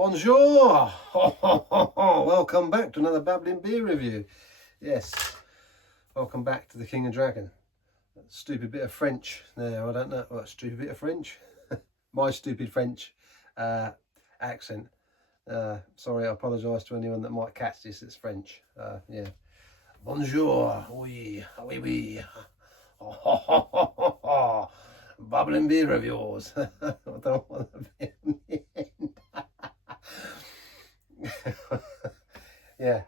Bonjour! Welcome back to another Babbling beer review. Yes, welcome back to the King and Dragon. Stupid bit of French there, I don't know what stupid bit of French. My stupid French accent. Sorry, I apologise to anyone that might catch this, it's French. Yeah. Bonjour, oui, oui, oui. Babbling beer reviews. I don't want to be in the end. Yeah,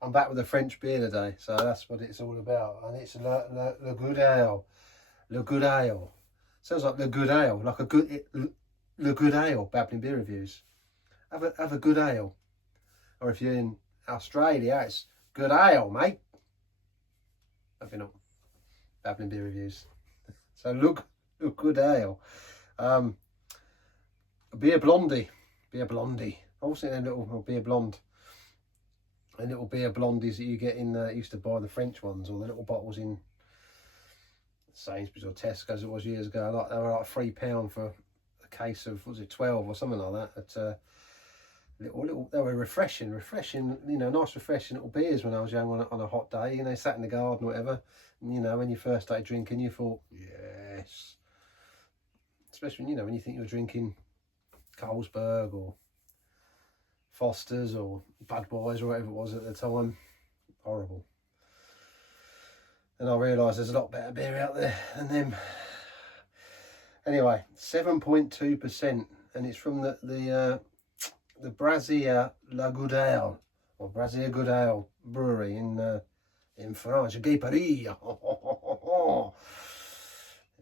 I'm back with a French beer today, so that's what it's all about, and it's Le Good Ale. Le Good Ale. Sounds like Le Good Ale, like a good Le Good Ale. Babbling beer reviews. Have a good ale, or if you're in Australia, it's good ale, mate. Maybe not. Babbling beer reviews. So look good ale. Beer blondie. Also a little beer blonde. And little beer blondies that you get in, used to buy the French ones, or the little bottles in Sainsbury's or Tesco's. It was years ago. Like, they were like £3 for a case of, what was it, 12 or something like that. At little, they were refreshing, you know, nice refreshing little beers when I was young on a hot day. You know, sat in the garden or whatever. And, you know, when you first started drinking, you thought, yes. Especially, you know, when you think you were drinking Carlsberg or Foster's or Budweiser or whatever it was at the time. Horrible. And I realised there's a lot better beer out there than them. Anyway, 7.2%, and it's from the Babbling La Good Ale, or Babbling Good Ale brewery in France, Gay Paris.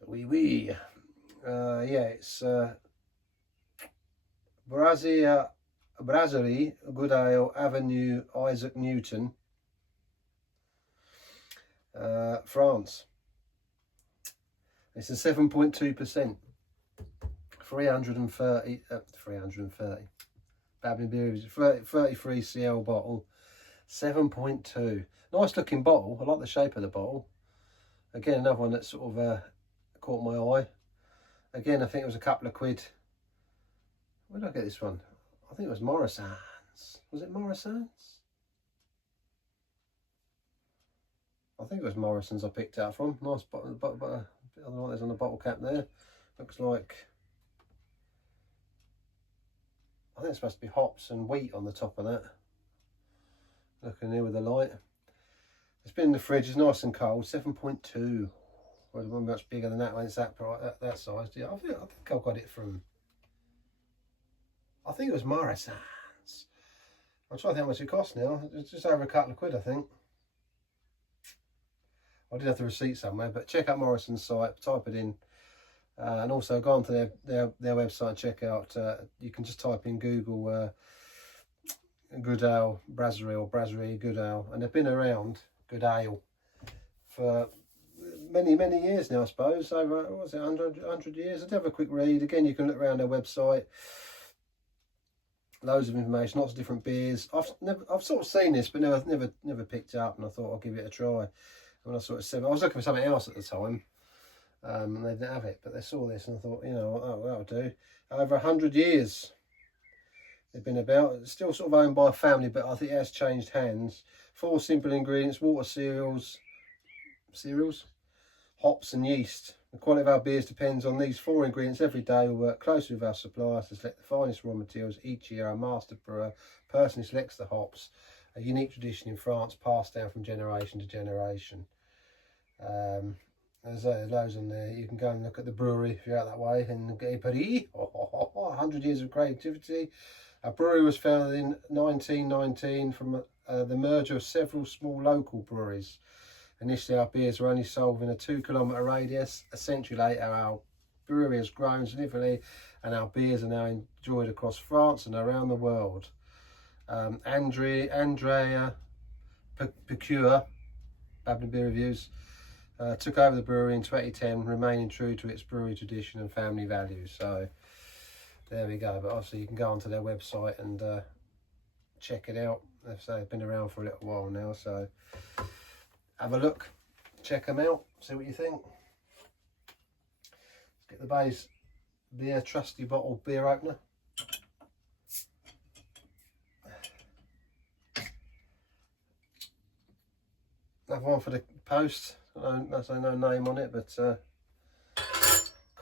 Oui, oui. Yeah, it's Brasserie Good Ale Avenue Isaac Newton, France. It's a 7.2%, 330 Babbling beer, 33 cl bottle, 7.2. Nice looking bottle. I like the shape of the bottle. Again, another one that sort of caught my eye. Again, I think it was a couple of quid. Where did I get this one? I think it was Morrison's. Was it Morrison's? I think it was Morrison's I picked out from. Nice bottle, there's on the bottle cap there. Looks like, I think it's supposed to be hops and wheat on the top of that. Looking here with the light. It's been in the fridge, it's nice and cold, 7.2. Well, it's much bigger than that when it's that size. Yeah, I think I got it from, I think it was Morrison's. I'm trying to think how much it cost now. It's just over a couple of quid, I think. I did have the receipt somewhere, but check out Morrison's site, type it in, and also go onto their website and check out. You can just type in Google Good Ale Brasserie or Brasserie Good Ale, and they've been around, Good Ale, for many years now, I suppose. Over, what was it, 100 years? I'd have a quick read. Again, you can look around their website. Loads of information, lots of different beers. I've sort of seen this, but never picked it up, and I thought I'll give it a try. When I sort of said, I was looking for something else at the time, and they didn't have it, but they saw this and I thought, you know, oh, that'll do. Over 100 years they've been about. It's still sort of owned by a family, but I think it has changed hands. 4 simple ingredients: water, cereals, hops and yeast. The quality of our beers depends on these 4 ingredients every day. We work closely with our suppliers to select the finest raw materials. Each year our master brewer personally selects the hops, a unique tradition in France passed down from generation to generation. There's loads on there. You can go and look at the brewery if you're out that way in Gay Paris. 100 years of creativity. Our brewery was founded in 1919 from the merger of several small local breweries. Initially, our beers were only sold in a 2-kilometre radius. A century later, our brewery has grown significantly, and our beers are now enjoyed across France and around the world. Andrea Pecure, Babbling Beer Reviews, took over the brewery in 2010, remaining true to its brewery tradition and family values. So there we go. But obviously you can go onto their website and check it out. They've been around for a little while now, so have a look, check them out, see what you think. Let's get the base beer trusty bottle beer opener. Another one for the post. There's no name on it, but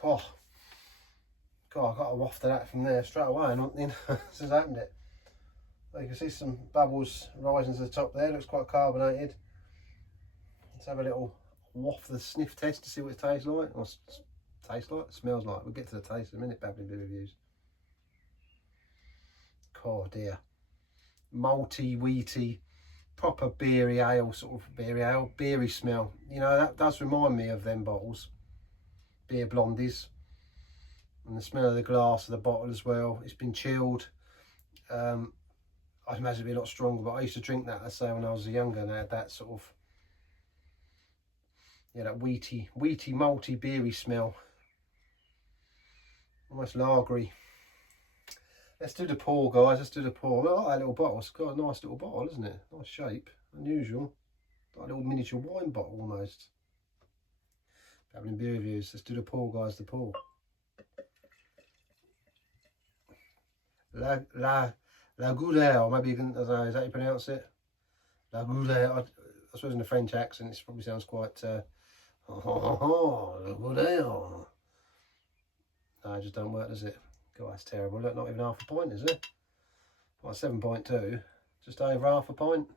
God, I got a waft of that from there straight away. Since I opened it, so you can see some bubbles rising to the top there. Looks quite carbonated. Let's have a little waft of the sniff test to see what it tastes like. Or smells like. We'll get to the taste in a minute. Babbling Beer Reviews. Oh dear, malty, wheaty, proper beery ale, sort of beery smell. You know, that does remind me of them bottles, beer blondies, and the smell of the glass of the bottle as well. It's been chilled. I'd imagine it'd be a lot stronger, but I used to drink that, let's say, when I was younger, and I had that sort of, yeah, that wheaty, malty, beery smell. Almost lagery. Let's do the pour, guys. Let's do the pour. I like that little bottle. It's got a nice little bottle, isn't it? Nice shape. Unusual. Like a little miniature wine bottle, almost. Babbling Beer Reviews. Let's do the pour, guys. The pour. La Goulère, maybe you can, I don't know, is that how you pronounce it? La Goulère. I suppose in a French accent, it probably sounds quite, La Goulère. No, it just don't work, does it? God, that's terrible. Look, not even half a pint, is it? Well, 7.2. Just over half a pint.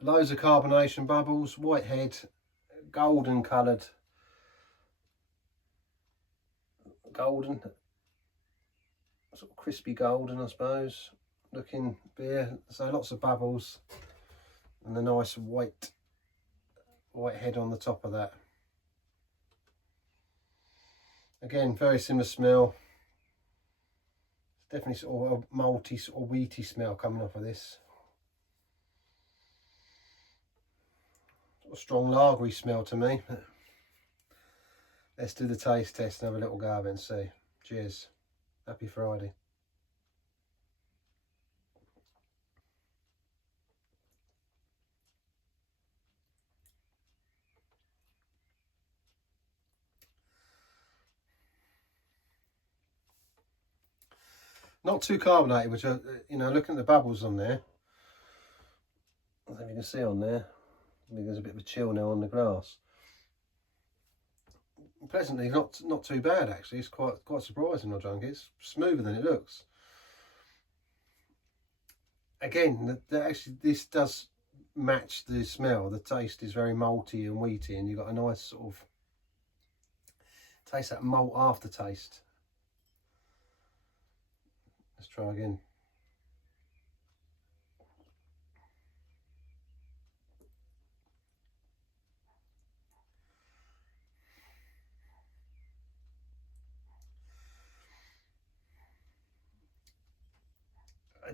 Loads of carbonation bubbles, white head, golden coloured. Golden, sort of crispy golden, I suppose, looking beer. So lots of bubbles and a nice white head on the top of that. Again, very similar smell. Definitely sort of a malty, sort of wheaty smell coming off of this. Sort of strong lagery smell to me. Let's do the taste test and have a little go of it and see. Cheers. Happy Friday. Not too carbonated, which are, you know, looking at the bubbles on there. I don't know if you can see on there. I think there's a bit of a chill now on the glass. Pleasantly not too bad actually. It's quite surprising when I drank it. It's smoother than it looks. Again, actually this does match the smell. The taste is very malty and wheaty, and you've got a nice sort of taste, that malt aftertaste. Let's try again.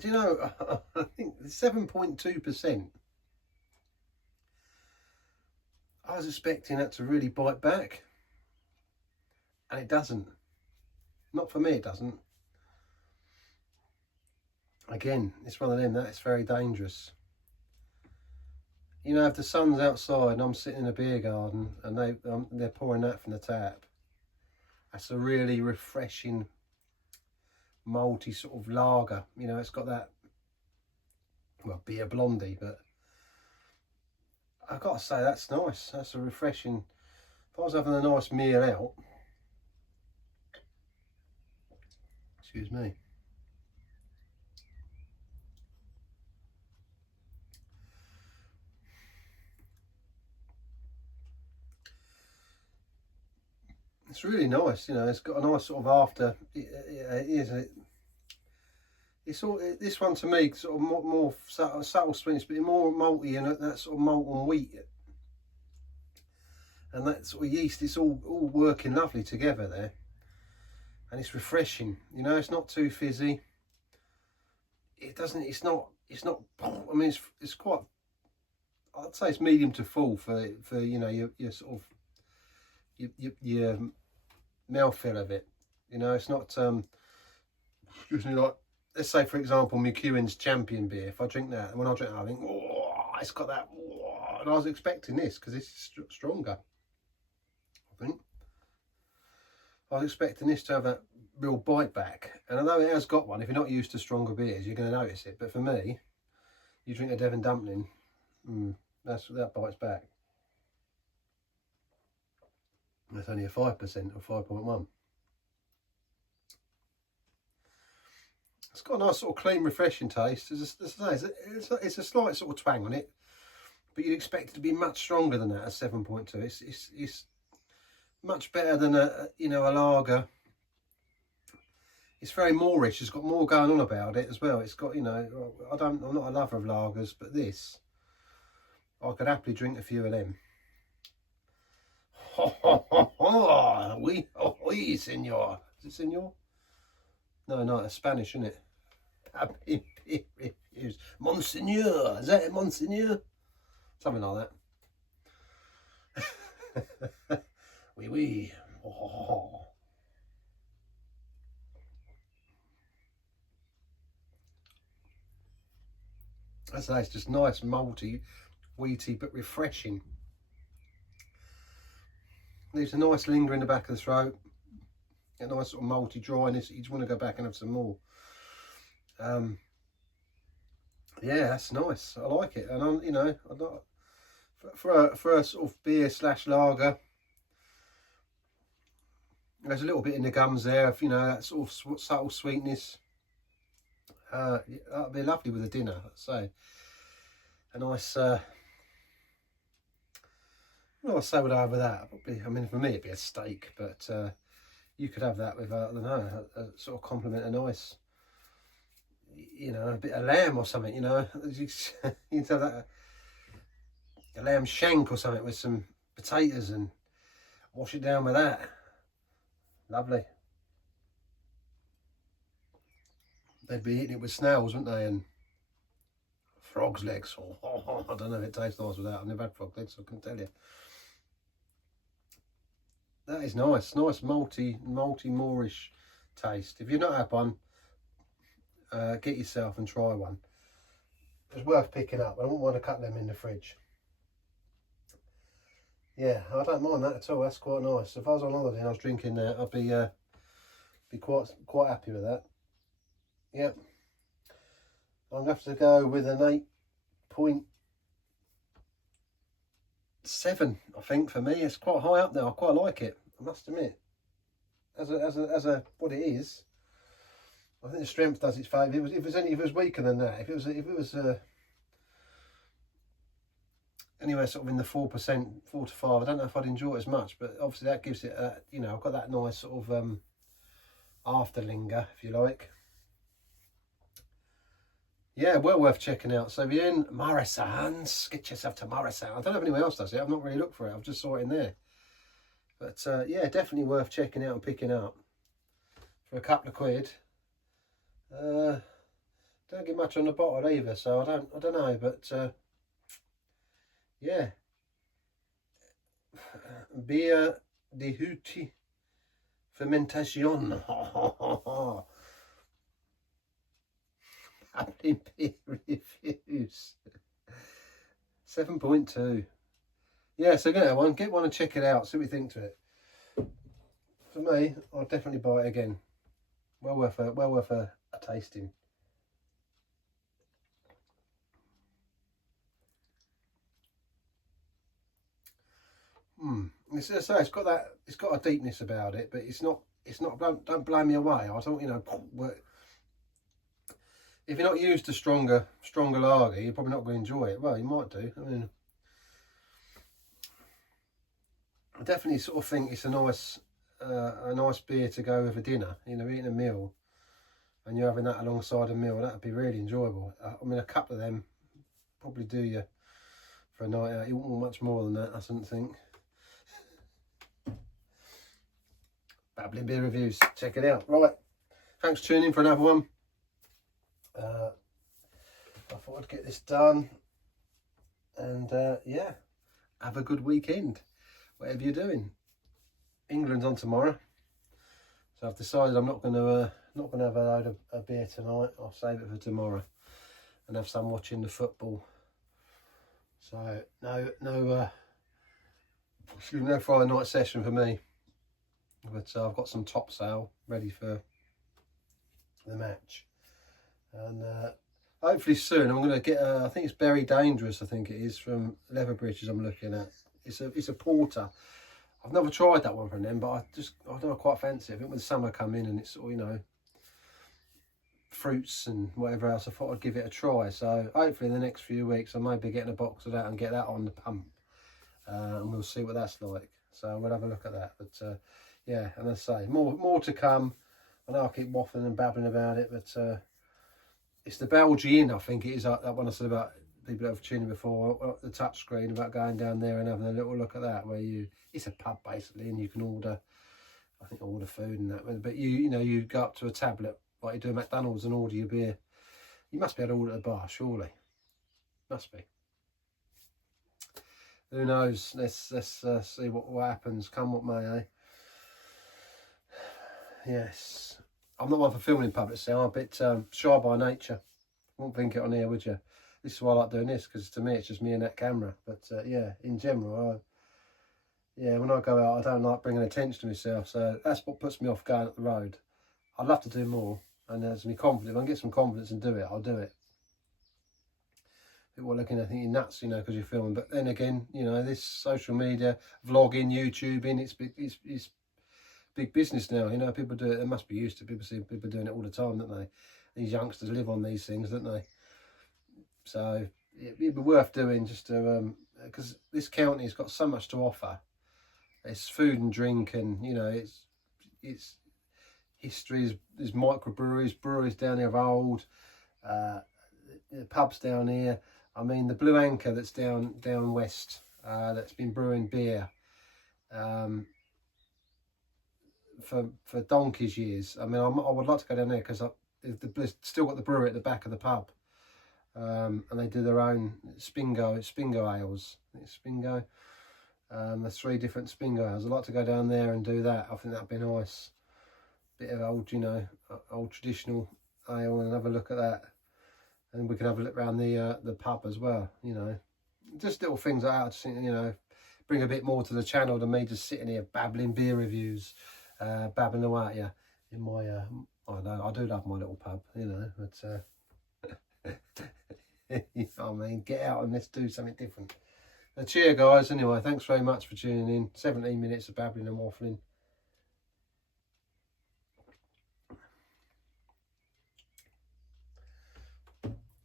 Do you know, I think 7.2%. I was expecting that to really bite back, and it doesn't. Not for me, it doesn't. Again, it's one of them that's very dangerous. You know, if the sun's outside and I'm sitting in a beer garden and they're pouring that from the tap, that's a really refreshing, malty sort of lager. You know, it's got that, well, beer blondie, but I've got to say that's nice. That's a refreshing. If I was having a nice meal out, excuse me, it's really nice. You know, it's got a nice sort of after. It's all, this one to me sort of more subtle sweetness, but more malty, and that sort of malt and wheat, and that sort of yeast. It's all working lovely together there, and it's refreshing. You know, it's not too fizzy. It doesn't. It's not. I mean, it's quite. I'd say it's medium to full for you know your sort of your mouthfeel of it. You know, it's not. Excuse me, like. Let's say, for example, McEwen's Champion beer. If I drink that, and when I drink that, I think, oh, it's got that. Oh, and I was expecting this because this is stronger. I think I was expecting this to have that real bite back. And I know it has got one. If you're not used to stronger beers, you're going to notice it. But for me, you drink a Devon dumpling, that bites back. That's only a 5% or 5.1. It's got a nice sort of clean, refreshing taste. It's a slight sort of twang on it, but you'd expect it to be much stronger than that at 7.2. It's much better than a lager. It's very moreish. It's got more going on about it as well. It's got, I'm not a lover of lagers, but this, I could happily drink a few of them. Oui, senor. Is it senor? No, it's Spanish, isn't it? Monseigneur. Is that it, Monseigneur? Something like that. Oui. Oh. I say it's just nice, malty, wheaty, but refreshing. Leaves a nice linger in the back of the throat. A nice sort of malty dryness. You just want to go back and have some more. Yeah, that's nice. I like it, and I'm not for a sort of beer / lager. There's a little bit in the gums there, that sort of subtle sweetness. That'd be lovely with a dinner, I'd say. A nice. What say would I have with that? I mean, for me it'd be a steak, but you could have that with I don't know, a sort of complement a nice, a bit of lamb or something. You can have that a lamb shank or something with some potatoes and wash it down with that. Lovely. They'd be eating it with snails, wouldn't they? And frog's legs. I don't know if it tastes nice with that. I've never had frog legs, so I couldn't tell you. That is nice. Nice malty moreish taste. If you've not had one, get yourself and try one. It's worth picking up. I wouldn't want to cut them in the fridge. Yeah, I don't mind that at all. That's quite nice. If I was on holiday and I was drinking that, I'd be quite happy with that. Yep. I'm going to have to go with an 8.7, I think, for me. It's quite high up there. I quite like it, I must admit. As a what it is, I think the strength does its favour. If it was weaker than that, if it was anywhere sort of in the 4%, 4 to 5, I don't know if I'd enjoy it as much. But obviously that gives it, I've got that nice sort of after linger, if you like. Yeah, well worth checking out. So if you're in Morrison's, get yourself to Morrison. I don't know if anyone else does it. I've not really looked for it. I've just saw it in there. But yeah, definitely worth checking out and picking up for a couple of quid. Don't get much on the bottle either, so I don't know. But yeah, biere de Huti fermentation. Babbling beer reviews. 7.2. Yeah, so get one and check it out. See what you think to it. For me, I'll definitely buy it again. Well worth a tasting. It's got a deepness about it, but it's not. Don't blow me away. I don't. If you're not used to stronger lager, you're probably not going to enjoy it. Well, you might do. I mean, I definitely sort of think it's a nice beer to go with a dinner. Eating a meal, and you're having that alongside a meal. That'd be really enjoyable. I mean, a couple of them probably do you for a night out. You wouldn't want much more than that, I shouldn't think. Babbling beer reviews. Check it out. Right. Thanks for tuning in for another one. I thought I'd get this done, and yeah, have a good weekend, whatever you're doing. England's on tomorrow, so I've decided I'm not going to have a load of beer tonight. I'll save it for tomorrow and have some watching the football. So no Friday night session for me. But I've got some topsail ready for the match, and hopefully soon I'm going to get I think it's Very Dangerous, I think it is, from Leather Bridges I'm looking at. It's a porter. I've never tried that one from them, but I don't quite fancy it. I think when summer come in and it's all, you know, fruits and whatever else, I thought I'd give it a try. So hopefully in the next few weeks I may be getting a box of that and get that on the pump, and we'll see what that's like. So we'll have a look at that. But yeah, and as I say, more to come. I know I keep waffling and babbling about it, but it's the Belgian, I think it is, that one I said about people that have tuned in before, the touch screen, about going down there and having a little look at that, where it's a pub basically, and you can order, I think, order food and that, but you know, you go up to a tablet like you do at McDonald's and order your beer. You must be able to order at the bar, surely. Must be. Who knows? Let's see what happens, come what may, eh? Yes. I'm not one for filming in public, so I'm a bit shy by nature. Wouldn't think it on here, would you? This is why I like doing this, because to me it's just me and that camera. But yeah, in general, when I go out, I don't like bringing attention to myself. So that's what puts me off going up the road. I'd love to do more, and as me confident, if I can get some confidence and do it, I'll do it. People are looking, I think you're nuts, you know, because you're filming. But then again, you know, this social media, vlogging, YouTubing, it's big business now. You know, people do it. They must be used to. People see people doing it all the time, don't they? These youngsters live on these things, don't they? So it'd be worth doing, just to because this county's got so much to offer. It's food and drink, and you know, it's history. There's microbreweries, breweries down here of old, pubs down here. I mean, the Blue Anchor that's down west, that's been brewing beer for donkey's years. I mean, I would like to go down there, because they've still got the brewery at the back of the pub, and they do their own Spingo ales. It's Spingo. There's 3 different Spingo ales. I'd like to go down there and do that. I think that'd be nice. Bit of old, you know, old traditional ale, and have a look at that. And we can have a look around the pub as well, you know. Just little things like that, just, you know, bring a bit more to the channel than me just sitting here babbling beer reviews, babbling away at you in my, I know, I do love my little pub, you know, but, you know what I mean, get out and let's do something different. Cheer, guys, anyway, thanks very much for tuning in. 17 minutes of babbling and waffling.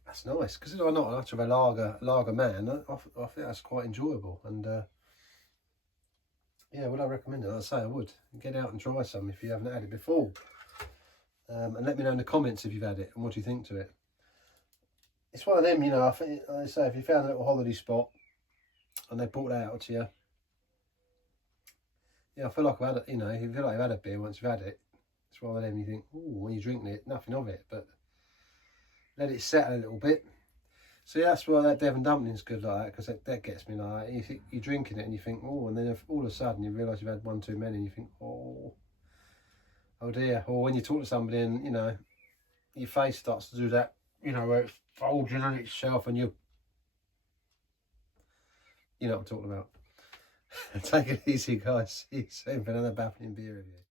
That's nice, because I'm not much of a lager man. I think that's quite enjoyable, and yeah, would I recommend it? I'd say I would. Get out and try some if you haven't had it before, and let me know in the comments if you've had it and what do you think to it. It's one of them, you know. I think, like I say, if you found a little holiday spot and they brought that out to you, yeah, I feel like I've had it. You know, you feel like you've had a beer once you've had it. It's one of them. You think, oh, when you're drinking it, nothing of it, but let it settle a little bit. So yeah, that's why that Devon dumpling's good like that, because that gets me like that. You're drinking it and you think, oh, and then if all of a sudden you realise you've had one too many and you think, oh dear. Or when you talk to somebody and, you know, your face starts to do that, you know, where it folds in on itself and you know what I'm talking about. Take it easy, guys. See you soon for another Babbling beer review.